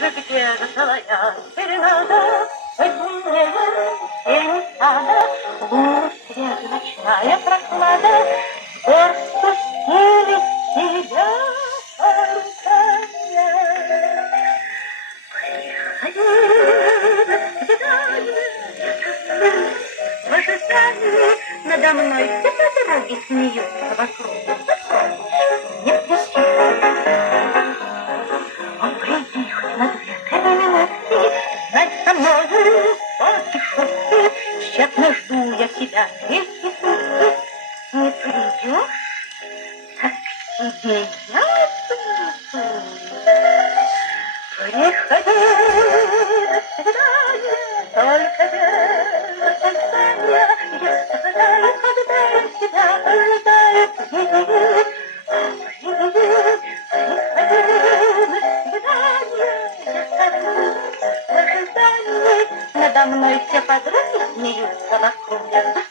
же, где же твоя серенада? Позднее тень сада, луна свет, ночная прохлада, двор спустились тебя только я. Приходи на свидание, в ожидании надо мной все подруги смеются вокруг. Не кричи, он приди хоть на 2-3 минутки, знай со мною только шутки, тщетно жду я тебя 3 сутки. Не придешь, так к тебе я приду. Приходи на свидание, только без опоздания, я страдаю, когда тебя ожидает приди. Приди, приходи на свидание, я страдаю в ожидании, надо мной все подруги смеются вокруг.